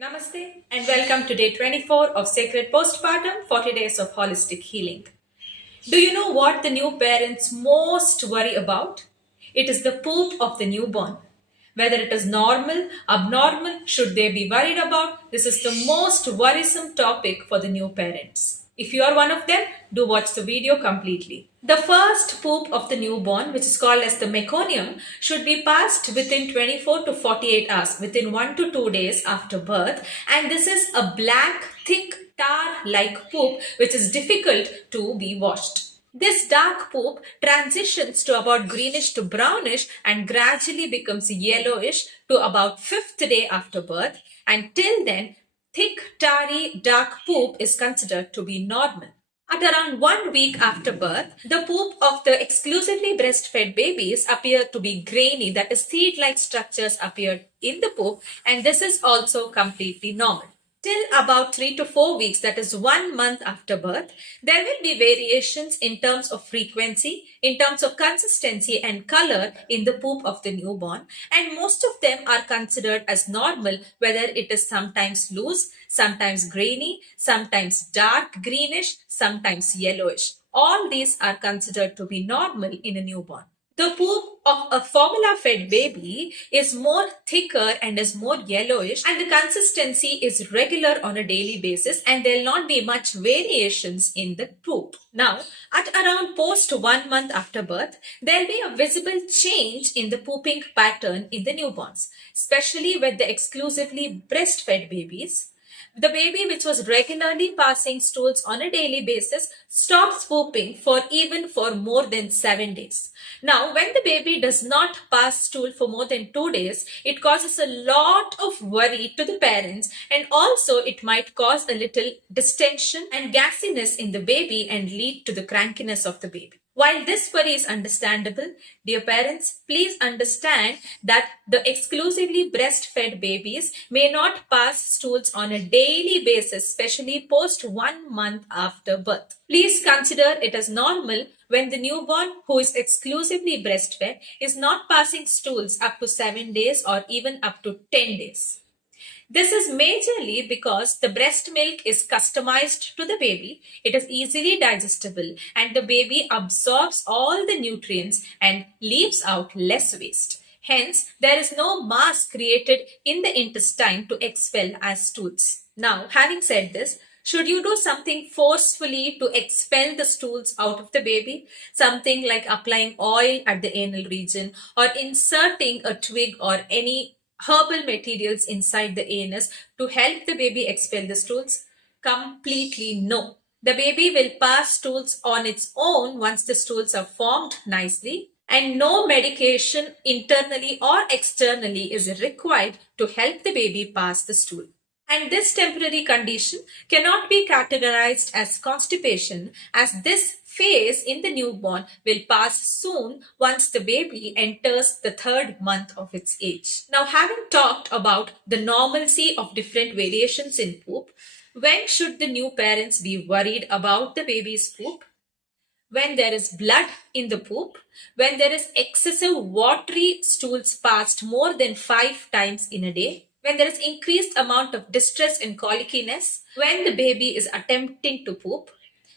Namaste and welcome to day 24 of Sacred Postpartum 40 Days of Holistic Healing. Do you know what the new parents most worry about? It is the poop of the newborn. Whether it is normal, abnormal, should they be worried about? This is the most worrisome topic for the new parents. If you are one of them, do watch the video completely. The first poop of the newborn, which is called as the meconium, should be passed within 24 to 48 hours, within 1 to 2 days after birth. And this is a black, thick, tar-like poop which is difficult to be washed. This dark poop transitions to about greenish to brownish and gradually becomes yellowish to about 5th day after birth, and till then thick tarry dark poop is considered to be normal. At around 1 week after birth, the poop of the exclusively breastfed babies appear to be grainy, that is seed-like structures appear in the poop, and this is also completely normal. Till about 3 to 4 weeks, that is 1 month after birth, there will be variations in terms of frequency, in terms of consistency and color in the poop of the newborn, and most of them are considered as normal, whether it is sometimes loose, sometimes grainy, sometimes dark greenish, sometimes yellowish. All these are considered to be normal in a newborn. The poop of a formula-fed baby is more thicker and is more yellowish, and the consistency is regular on a daily basis, and there will not be much variations in the poop. Now, at around post 1 month after birth, there will be a visible change in the pooping pattern in the newborns, especially with the exclusively breastfed babies. The baby which was regularly passing stools on a daily basis stops pooping for more than 7 days. Now, when the baby does not pass stool for more than 2 days, it causes a lot of worry to the parents, and also it might cause a little distension and gassiness in the baby and lead to the crankiness of the baby. While this worry is understandable, dear parents, please understand that the exclusively breastfed babies may not pass stools on a daily basis, especially post 1 month after birth. Please consider it as normal when the newborn who is exclusively breastfed is not passing stools up to 7 days or even up to 10 days. This is majorly because the breast milk is customized to the baby, it is easily digestible, and the baby absorbs all the nutrients and leaves out less waste. Hence, there is no mass created in the intestine to expel as stools. Now, having said this, should you do something forcefully to expel the stools out of the baby? Something like applying oil at the anal region or inserting a twig or any herbal materials inside the anus to help the baby expel the stools? Completely no. The baby will pass stools on its own once the stools are formed nicely, and no medication internally or externally is required to help the baby pass the stool. And this temporary condition cannot be categorized as constipation, as this phase in the newborn will pass soon once the baby enters the 3rd month of its age. Now, having talked about the normalcy of different variations in poop, when should the new parents be worried about the baby's poop? When there is blood in the poop, when there is excessive watery stools passed more than 5 times in a day, when there is increased amount of distress and colickiness, when the baby is attempting to poop,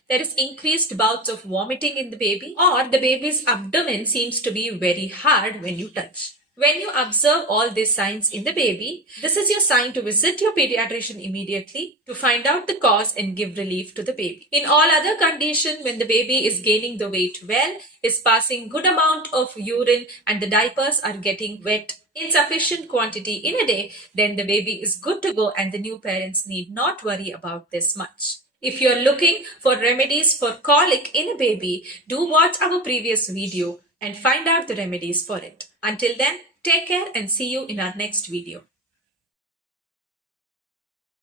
there is increased bouts of vomiting in the baby, or the baby's abdomen seems to be very hard when you touch. When you observe all these signs in the baby, this is your sign to visit your pediatrician immediately to find out the cause and give relief to the baby. In all other conditions, when the baby is gaining the weight well, is passing good amount of urine, and the diapers are getting wet in sufficient quantity in a day, then the baby is good to go and the new parents need not worry about this much. If you are looking for remedies for colic in a baby, do watch our previous video and find out the remedies for it. Until then, take care and see you in our next video.